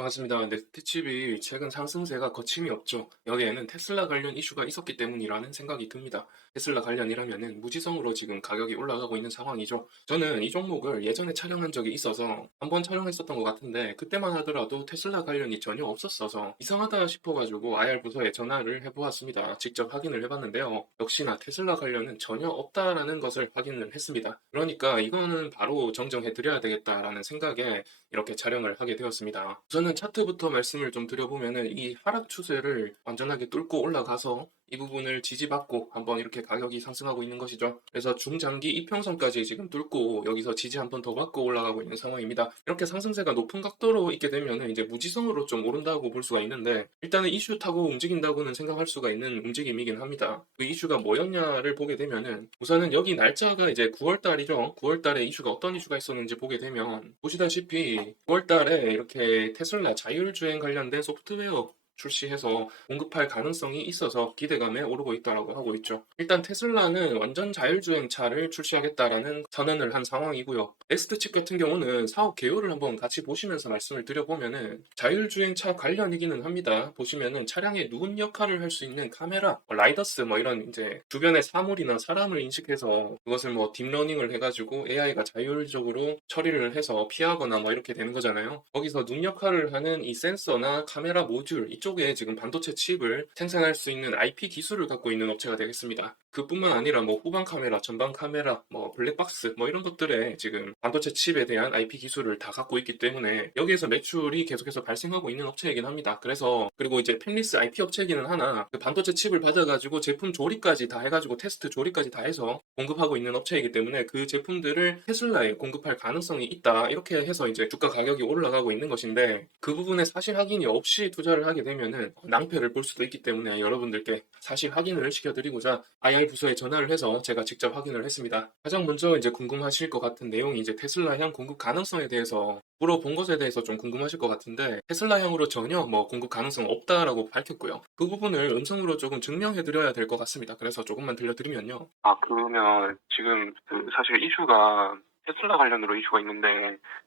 반갑습니다. 네스트칩이 최근 상승세가 거침이 없죠. 여기에는 테슬라 관련 이슈가 있었기 때문이라는 생각이 듭니다. 테슬라 관련이라면은 무지성으로 지금 가격이 올라가고 있는 상황이죠. 저는 이 종목을 예전에 촬영한 적이 있어서 한번 촬영했었던 것 같은데 그때만 하더라도 테슬라 관련이 전혀 없었어서 이상하다 싶어가지고 IR 부서에 전화를 해보았습니다. 직접 확인을 해봤는데요. 역시나 테슬라 관련은 전혀 없다라는 것을 확인을 했습니다. 그러니까 이거는 바로 정정해드려야 되겠다라는 생각에 이렇게 촬영을 하게 되었습니다. 우선은 차트부터 말씀을 좀 드려보면은 이 하락 추세를 완전하게 뚫고 올라가서 이 부분을 지지받고 한번 이렇게 가격이 상승하고 있는 것이죠. 그래서 중장기 이평선까지 지금 뚫고 여기서 지지 한 번 더 받고 올라가고 있는 상황입니다. 이렇게 상승세가 높은 각도로 있게 되면은 이제 무지성으로 좀 오른다고 볼 수가 있는데 일단은 이슈 타고 움직인다고는 생각할 수가 있는 움직임이긴 합니다. 그 이슈가 뭐였냐를 보게 되면은 우선은 여기 날짜가 이제 9월 달이죠. 9월 달에 이슈가 어떤 이슈가 있었는지 보게 되면 보시다시피 9월 달에 이렇게 테슬라 자율주행 관련된 소프트웨어 출시해서 공급할 가능성이 있어서 기대감에 오르고 있다고 하고 있죠. 일단 테슬라는 완전 자율주행 차를 출시하겠다라는 선언을 한 상황이고요. 넥스트칩 같은 경우는 사업 개요를 한번 같이 보시면서 말씀을 드려보면은 자율주행 차 관련이기는 합니다. 보시면은 차량의 누운 역할을 할 수 있는 카메라, 라이더스 뭐 이런 이제 주변의 사물이나 사람을 인식해서 그것을 뭐 딥러닝을 해가지고 AI가 자율적으로 처리를 해서 피하거나 뭐 이렇게 되는 거잖아요. 거기서 눈 역할을 하는 이 센서나 카메라 모듈 이쪽에 지금 반도체 칩을 생산할 수 있는 IP 기술을 갖고 있는 업체가 되겠습니다. 그뿐만 아니라 뭐 후방 카메라, 전방 카메라, 뭐 블랙박스 뭐 이런 것들에 지금 반도체 칩에 대한 IP 기술을 다 갖고 있기 때문에 여기에서 매출이 계속해서 발생하고 있는 업체이긴 합니다. 그래서 그리고 이제 펜리스 IP 업체이기는 하나 그 반도체 칩을 받아가지고 제품 조립까지 다 해가지고 테스트 조립까지 다 해서 공급하고 있는 업체이기 때문에 그 제품들을 테슬라에 공급할 가능성이 있다. 이렇게 해서 이제 주가 가격이 올라가고 있는 것인데 그 부분에 사실 확인이 없이 투자를 하게 되면은 낭패를 볼 수도 있기 때문에 여러분들께 사실 확인을 시켜드리고자 IR 부서에 전화를 해서 제가 직접 확인을 했습니다. 가장 먼저 이제 궁금하실 것 같은 내용이 이제 테슬라향 공급 가능성에 대해서 물어본 것에 대해서 좀 궁금하실 것 같은데 테슬라향으로 전혀 뭐 공급 가능성 없다라고 밝혔고요. 그 부분을 음성으로 조금 증명해드려야 될 것 같습니다. 그래서 조금만 들려드리면요. 그러면 지금 그 사실 이슈가 테슬라 관련으로 이슈가 있는데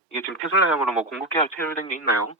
이게 지금 테슬라향으로 뭐 공급 계약 체결된 게 있나요?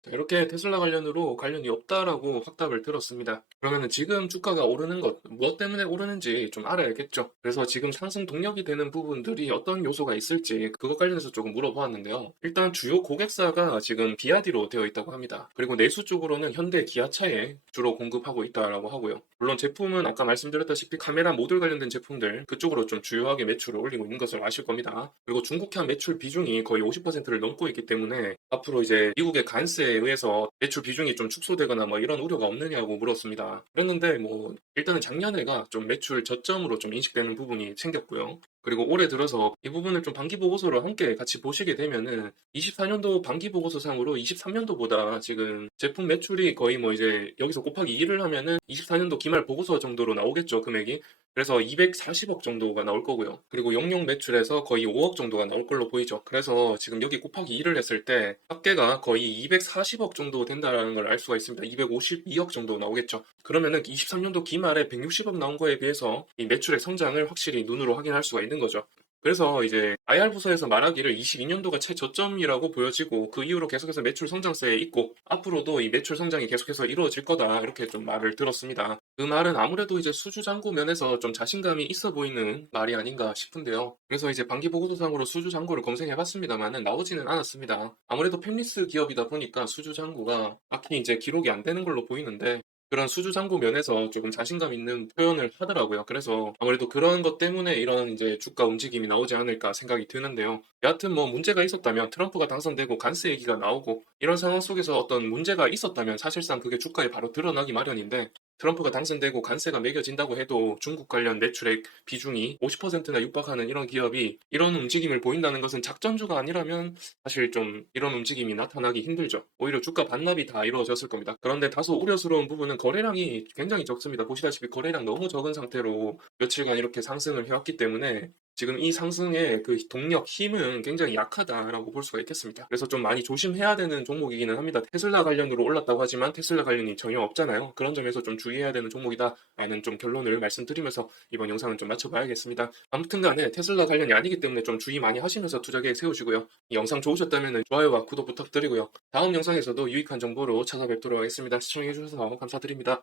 자, 이렇게 테슬라 관련으로 관련이 없다라고 확답을 들었습니다. 그러면은 지금 주가가 오르는 것, 무엇 때문에 오르는지 좀 알아야겠죠. 그래서 지금 상승 동력이 되는 부분들이 어떤 요소가 있을지 그것 관련해서 조금 물어보았는데요. 일단 주요 고객사가 지금 비아디로 되어 있다고 합니다. 그리고 내수 쪽으로는 현대, 기아차에 주로 공급하고 있다라고 하고요. 물론 제품은 아까 말씀드렸다시피 카메라 모듈 관련된 제품들 그쪽으로 좀 주요하게 매출을 올리고 있는 것을 아실 겁니다. 그리고 중국향 매출 비중이 거의 50%를 넘고 있기 때문에 앞으로 이제 미국의 관세에 의해서 매출 비중이 좀 축소되거나 뭐 이런 우려가 없느냐고 물었습니다. 그랬는데 뭐 일단은 작년에가 좀 매출 저점으로 좀 인식되는 부분이 생겼고요. 그리고 올해 들어서 이 부분을 좀 반기 보고서를 함께 같이 보시게 되면은 24년도 반기 보고서상으로 23년도보다 지금 제품 매출이 거의 뭐 이제 여기서 곱하기 2를 하면은 24년도 기말 보고서 정도로 나오겠죠, 금액이. 그래서 240억 정도가 나올 거고요. 그리고 용역 매출에서 거의 5억 정도가 나올 걸로 보이죠. 그래서 지금 여기 곱하기 2를 했을 때 합계가 거의 240억 정도 된다는 걸 알 수가 있습니다. 252억 정도 나오겠죠. 그러면은 23년도 기말에 160억 나온 거에 비해서 이 매출의 성장을 확실히 눈으로 확인할 수가 있는 거죠. 그래서 이제 IR 부서에서 말하기를 22년도가 최저점이라고 보여지고 그 이후로 계속해서 매출 성장세에 있고 앞으로도 이 매출 성장이 계속해서 이루어질 거다 이렇게 좀 말을 들었습니다. 그 말은 아무래도 이제 수주 잔고 면에서 좀 자신감이 있어 보이는 말이 아닌가 싶은데요. 그래서 이제 반기 보고서상으로 수주 잔고를 검색해봤습니다만은 나오지는 않았습니다. 아무래도 팹리스 기업이다 보니까 수주 잔고가 딱히 이제 기록이 안 되는 걸로 보이는데 그런 수주 잔고 면에서 조금 자신감 있는 표현을 하더라고요. 그래서 아무래도 그런 것 때문에 이런 이제 주가 움직임이 나오지 않을까 생각이 드는데요. 여하튼 뭐 문제가 있었다면 트럼프가 당선되고 관세 얘기가 나오고 이런 상황 속에서 어떤 문제가 있었다면 사실상 그게 주가에 바로 드러나기 마련인데 트럼프가 당선되고 관세가 매겨진다고 해도 중국 관련 매출액 비중이 50%나 육박하는 이런 기업이 이런 움직임을 보인다는 것은 작전주가 아니라면 사실 좀 이런 움직임이 나타나기 힘들죠. 오히려 주가 반납이 다 이루어졌을 겁니다. 그런데 다소 우려스러운 부분은 거래량이 굉장히 적습니다. 보시다시피 거래량 너무 적은 상태로 며칠간 이렇게 상승을 해왔기 때문에 지금 이 상승의 그 동력, 힘은 굉장히 약하다라고 볼 수가 있겠습니다. 그래서 좀 많이 조심해야 되는 종목이기는 합니다. 테슬라 관련으로 올랐다고 하지만 테슬라 관련이 전혀 없잖아요. 그런 점에서 좀 주의해야 되는 종목이다라는 좀 결론을 말씀드리면서 이번 영상은 좀 마쳐봐야겠습니다. 아무튼 간에 테슬라 관련이 아니기 때문에 좀 주의 많이 하시면서 투자 계획 세우시고요. 이 영상 좋으셨다면 좋아요와 구독 부탁드리고요. 다음 영상에서도 유익한 정보로 찾아뵙도록 하겠습니다. 시청해주셔서 감사드립니다.